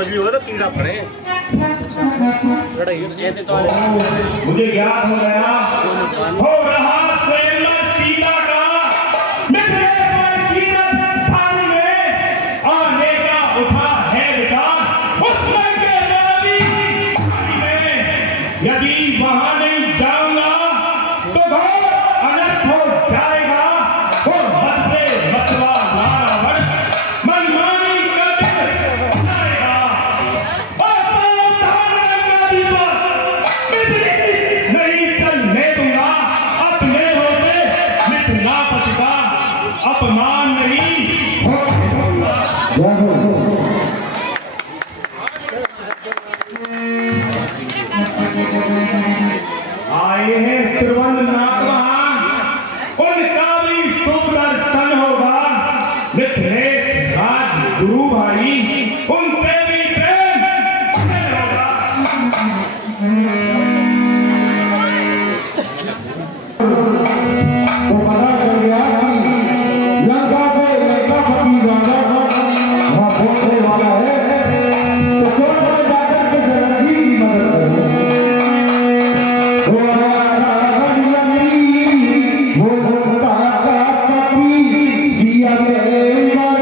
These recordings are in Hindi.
मछली होगा तो कीड़ा पड़े। ऐसे तो मुझे याद हो गया, हो रहा प्रेम सीता का मित्र पर कीरत थाने में आने का उठा है विचार उसमें के रवि में। यदि वहां नहीं जाऊंगा तो घोर अनर्थ हो जाएगा। वो मत से मतवा रावण मनमानी कर जाएगा। नहीं चलने दूंगा अपने होते मिथिलापति का अपमान नहीं होने दूंगा। आए हैं त्रिवंदनाथ उनका भी शुभ दर्शन होगा। मिथिलेश राज गुरु भाई उनसे भी प्रेम होगा। तो पता चल गया कि लंका से लंकापति राजा वहां पहुंचने वाला है, तो क्यों ना जाकर के जनक जी की मदद करो। वो होता का पति सिया से मर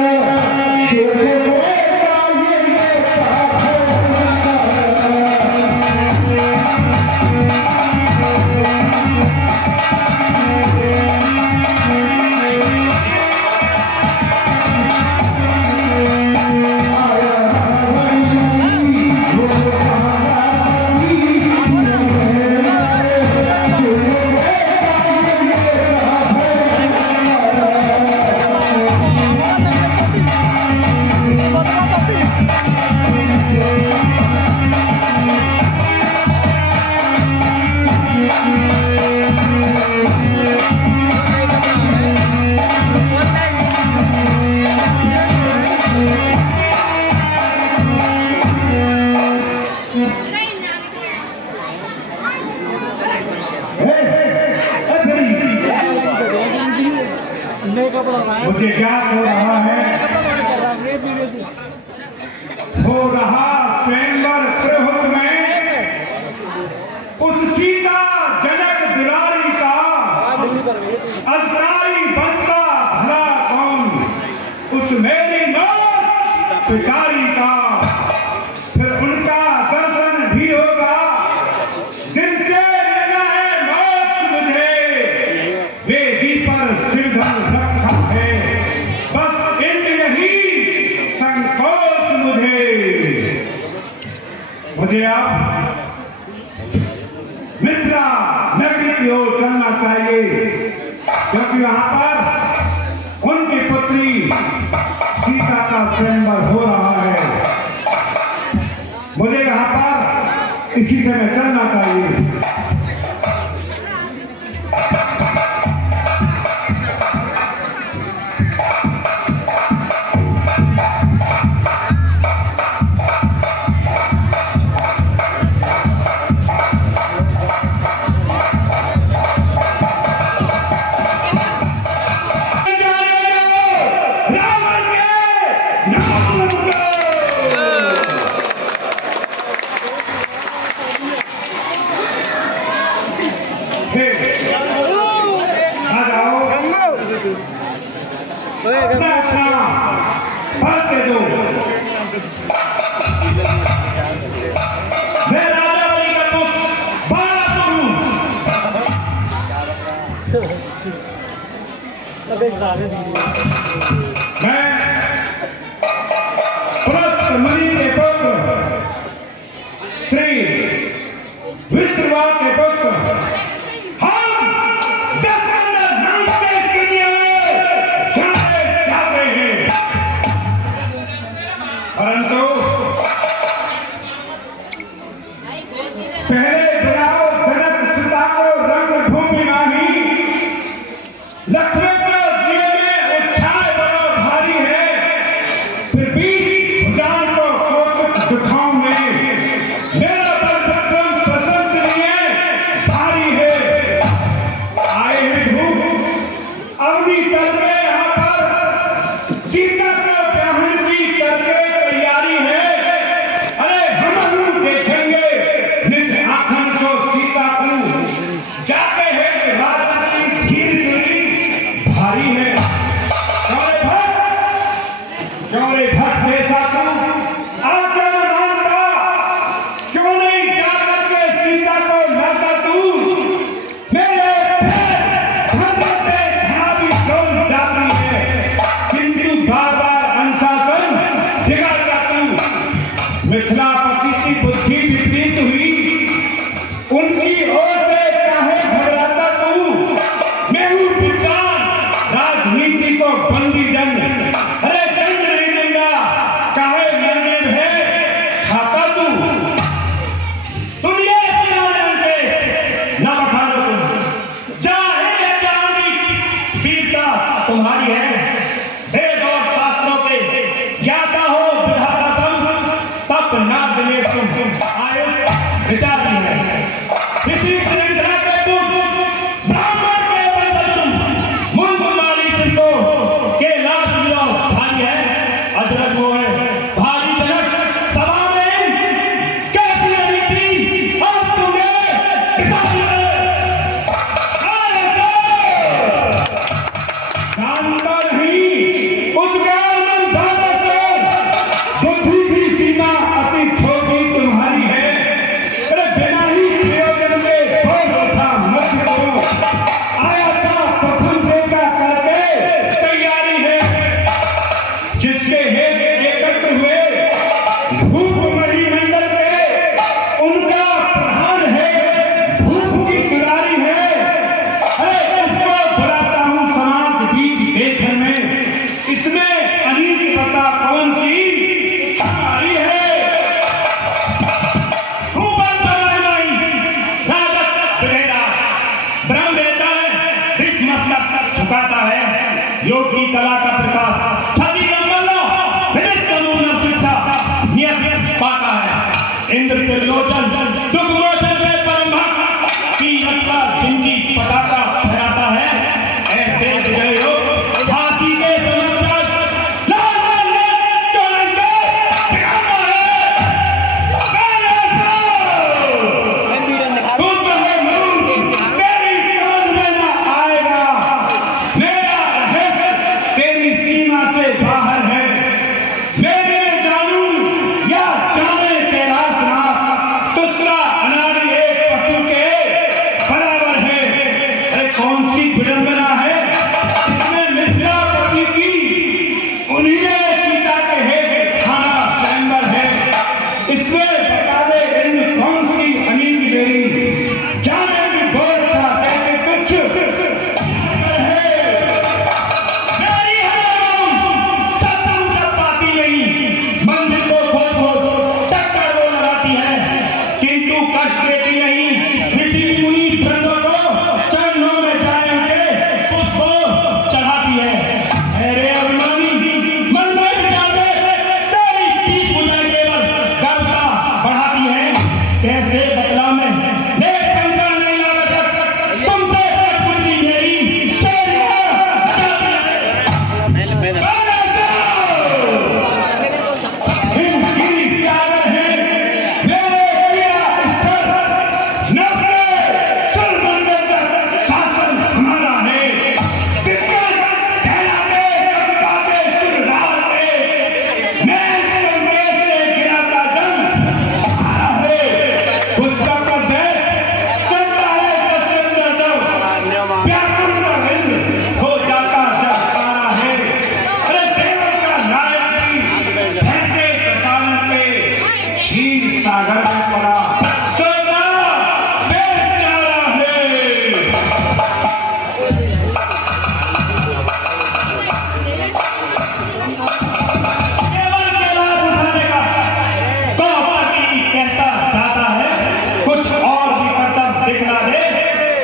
देखो बेटा ये मुझे याद हो रहा है, हो रहा स्वयंवर त्रिहुत में उस सीता जनक दुलारी का अजराई बनता भला कौन, उस मेरी मौत शिकारी का फिर उनका दर्शन भी होगा जिनसे लेना है मौत मुझे। वेदी पर सिरधर रखा है बस इनमें ही संकोच मुझे अब मिथिला नगरी की ओर चलना चाहिए, क्योंकि वहां पर उनकी पुत्री सीता का स्वयंवर हो रहा है। मुझे यहाँ पर इसी समय चलना चाहिए। मणि के पुत्र श्री विष्णुवा के पुत्र हम नाम के दुनिया में जाते हैं, परंतु पहले बुलाओ जनक सीता को रंग भूमि नाही, लक्ष्मण को जीव में उत्साह बड़ा भारी है, फिर भी भुजान को कोशिश दुखाओं में मेरा बलभद्रम प्रशंसनीय भारी है। आए हैं धूप अवधि चल रहे यहाँ पर सीता को ग्रहण की करके तैयारी है, कला का प्रकाश छवि कमलो विविध समूह शिक्षा नियत पाता है। इंद्र त्रिलोचन दुख मोचन में परम भक्त की रक्षा जिंदगी पताका फहराता है। ऐसे विजय हो हाथी के संरक्षक लाल लाल टोलंगे दिखाता है। तुम है नूर तेरी समझ में न आएगा, मेरा रहस्य तेरी सीमा से बाहर है। मेरे जानू या जाने तेरा स्नाप तुझका अनादि एक पशु के बराबर है। अरे कौन सी विडंबना है इसमें मिथिलापति की, उन्हीं सीता के है खाना स्वयंवर है। इसमें बता दे इन कौन सी अमीर मेरी जाने भी बोलता कैसे कुछ है। मेरी शत्रु जब पाती नहीं मंदिर को खोज खोज टक्कर वो लगाती है, किंतु कष्ट देती नहीं। ऋषि मुनि वृंदों को चरणों में जाए उनके उसको चढ़ाती है। अरे अभिमानी मन में विचार दे, तेरी पीठ पूजा केवल गर्वता बढ़ाती है। कैसे बदला में ले शंका नहीं आवश्यक, तुमसे प्रकृति मेरी चेरिया जाती है। हिंदगी सागर है मेरे प्रिया स्तर, नब्बे सुरमंदिर तक शासन हमारा है। तिब्बत कहलाते कविताते सुरराल के, मैं संकेत से गिराता जंग हमारा है। उसका कद है चलता है कश्मीर जब व्याकुल का हिंद हो जाता जब सारा है। अरे देवों का नायक भी ऐसे प्रसारण पे क्षीर सागर में पड़ा सोना बेचारा है। केवल के लाभ उठाने का कौपति कहता जाता है, कुछ और भी कर्तव्य दिखला दे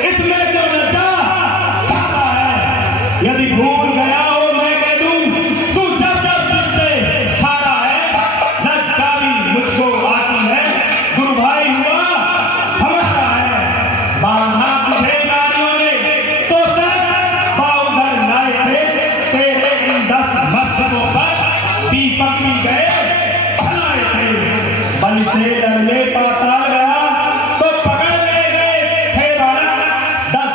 इसमें जो नचा जाता है। यदि भूल गया हो मैं कह दूं तू जब जब जिससे खारा है, लज्जा भी मुझको आती है। गुरु भाई हुआ हमारा है, बांधा तुझे नारियों ने तो सर बाउधर लाए थे। तेरे इन 10 मस्तकों पर दीपक भी गए जलाए थे। बल से लड़ने पाता गया तो पकड़ ले गए थे बालक 10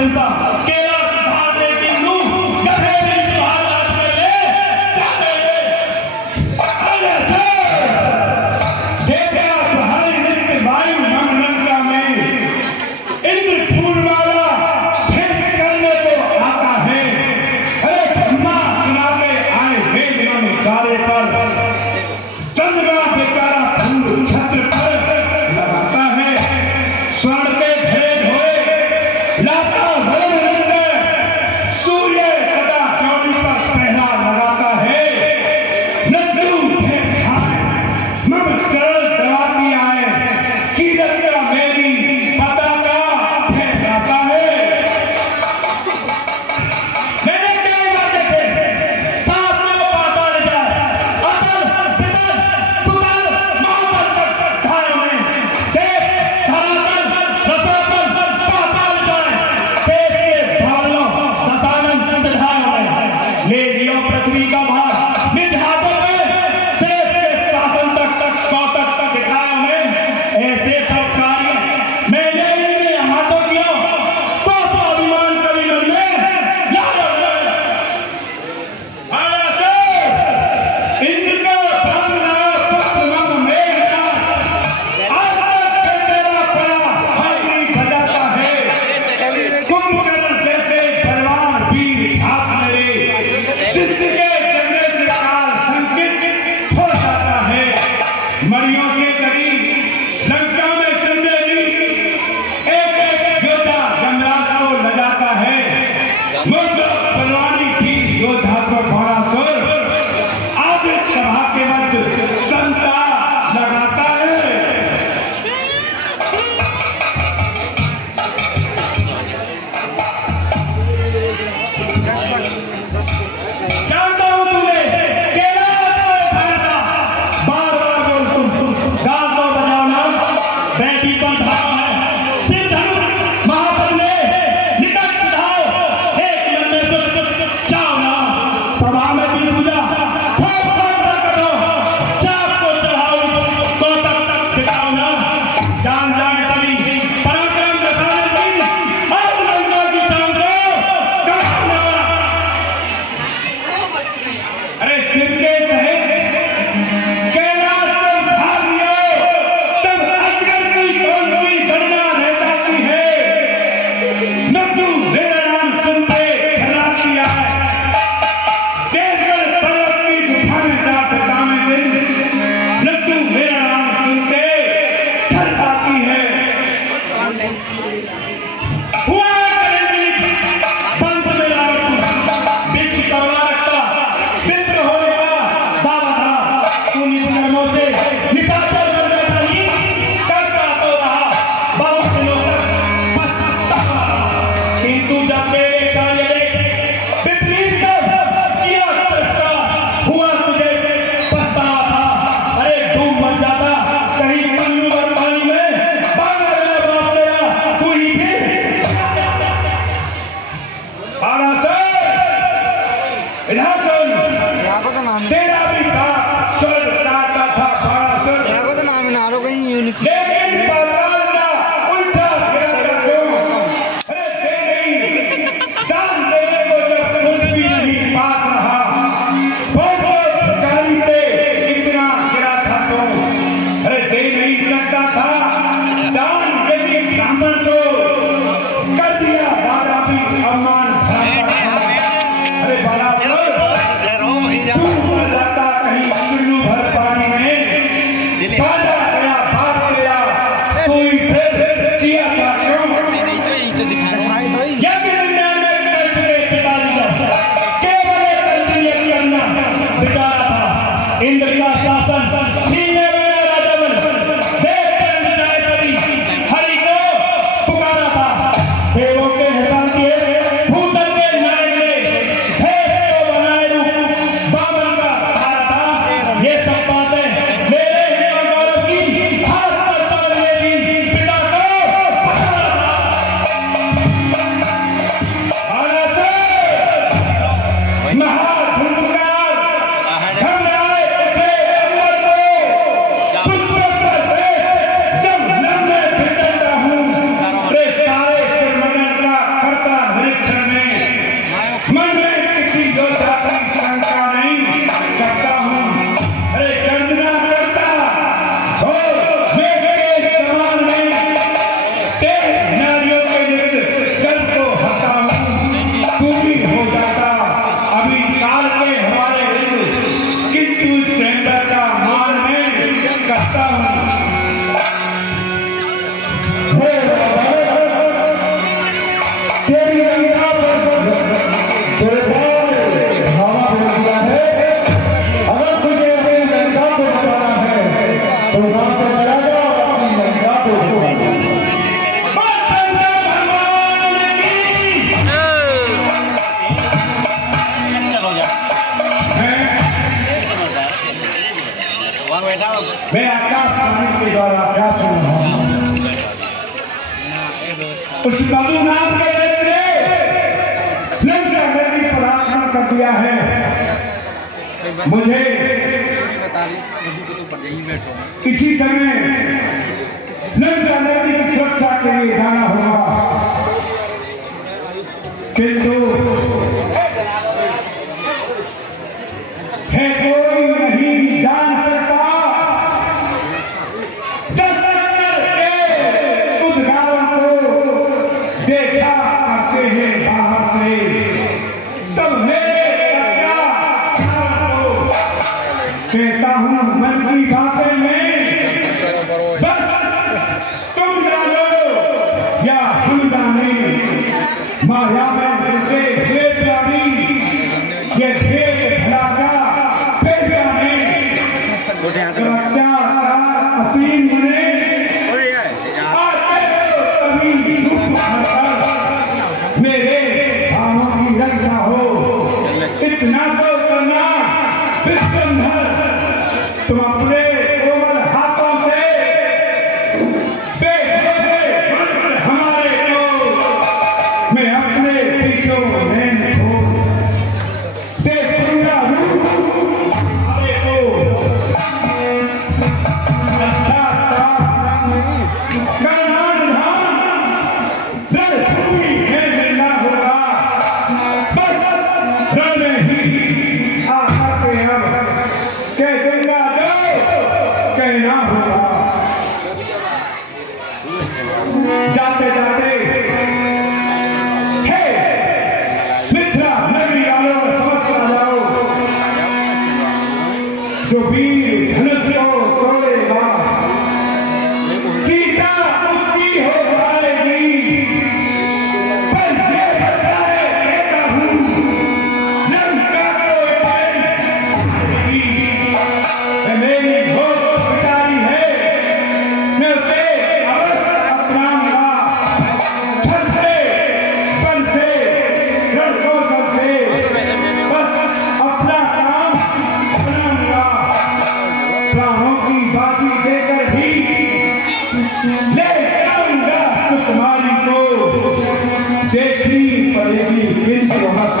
प्रशंसा केला धारने की लू गधे में बाहर आज के ले जाने अरे देखे आप हरे नित्य वायु मंडल का में इंद्र फूलवाला फिर करने को आता है अरे ब्रह्मा किनारे आए वेद मन कार्य पर चंद्रमा बेचारा फूल छत्र पर लगाता है स्वर्ण के भेद होए लाता वरुण सूर्य सदा चौड़ी पर पहरा लगाता है नंदू मम चरण दबाती आए कीरत का मेरी पताका फहराता है मैंने कई बार देखे साथ में पाताल जाए अतल पितल सुतल मोहम्मद धारा में देख धरातल रसातल पाताल जाए शेष के भावलों दशानन धारा में ले लियो पृथ्वी का भार निज हाथों में शेष के शासन तक कौतक तक दिखाया में ऐसे सब कार्य मैंने इनके हाथों किया तो अभिमान कभी मन में याद आ जाए इंद्र का ब्रह्म पुत्र मम मेघनाथ आज तक तेरा पड़ा हरी बजाता है कुंभकर्ण जैसे बलवान वीर हाथ मेरे जिसके जगने से काल संकट हो जाता है मरियों के करीब लंका में संजय जी एक योद्धा यमराज को लगाता है मुद्रा बलवानी थी योद्धा को घोड़ासुर आज सभा के मध्य संता लगाता है जानता हूं तुम्हें केला फायदा बार बार बोल तुम गाल तो बजाओ ना बैठी पर धावा है सिर धनु महाबल ने निकट सुधाओ एक मन में सुख चाव ना सभा में भी पूजा ठोक ठोक कर दो चाप को चढ़ाओ तो तक दिखाओ ना जान जाए सभी पराक्रम दिखाने की और लंका की शान को कहाओ ना अरे सिर के सहित कैलाश को भाग लियो तब अजगर की कौन सी गणना रह जाती है नंदू मेरा नाम सुनते फैलाती है केवल पर्वत की गुफा में जा ठिकाने दिन नंदू मेरा नाम सुनते फैलाती है हुआ करेंगी पंथ में रावण बीच कवला रखता मित्र होने का दावा था तू निज कर्मों से निशाचर बन बैठा नहीं करता तो रहा बहुत दिनों तक पछतावा रहा किंतु जब मेरे कार्य ने विपरीत कर किया तिरस्कार हुआ तुझे पछतावा था अरे डूब मत जाता कहीं पल्लू और पानी में बांगा गया बाप तेरा तू ही भी आना सर इधर सुन यहाँ को तो नाम तेरा भी बाप स्वर्ग चाहता था बारासुर यहाँ को तो नाम है नारो कहीं यूनिक लेकिन पाताल का उल्टा गिरा क्यों अरे दे नहीं दान देने को जब कुछ भी नहीं पास रहा बहुत प्रकारी से इतना गिरा था तो अरे दे नहीं सकता था दान यदि ब्राह्मण को कर दिया दादा भी अम्मान भरा था अरे बारासुर तू मर जाता कहीं चुल्लू भर पानी में बाजा गया बात तेरा तू ही फिर किया था क्यों उस बाबू नाम के नेत्र लंका नदी पर आक्रमण कर दिया है। मुझे इसी समय लंका नदी की सुरक्षा के लिए जाना होगा, किंतु है कोई नहीं जान सकता। दशरथ के उद्गारों को देखा करते हैं बाहर से, सब मेरे कहता हूं मन की बातें में, बस तुम जानो या हम जाने। माया में जैसे भेद रानी, ये भेद भलाका भेद रानी, असीम बने कभी दुख हरकर मेरे भावों की रक्षा हो, इतना तो करना विश्वंभर, तुम अपने कोमल हाथों से हमारे को मैं अपने पीछों नैन खो दे दूंगा हमारे को। अच्छा कर्नाटक रणभूमि में मिलना होगा, बस रण में ही आकर के हम कह दूंगा जो कहना होगा। जाते जाते हे मिथिला नगरी वालों समझ आ जाओ, जो वीर धनुष को तोड़ेगा सीता उसकी हो जाएगी। पर ये बताए देता हूं, लंका को पाएगी, मेरी बहुत पिटारी है, मैं उसे अवश्य अपनाऊंगा। छल से, बल से, रणकौशल से, बस अपना काम बनाऊंगा। प्राणों की बाजी देकर ही ले जाऊंगा सुकुमारी को, देखनी पड़ेगी किंतु बस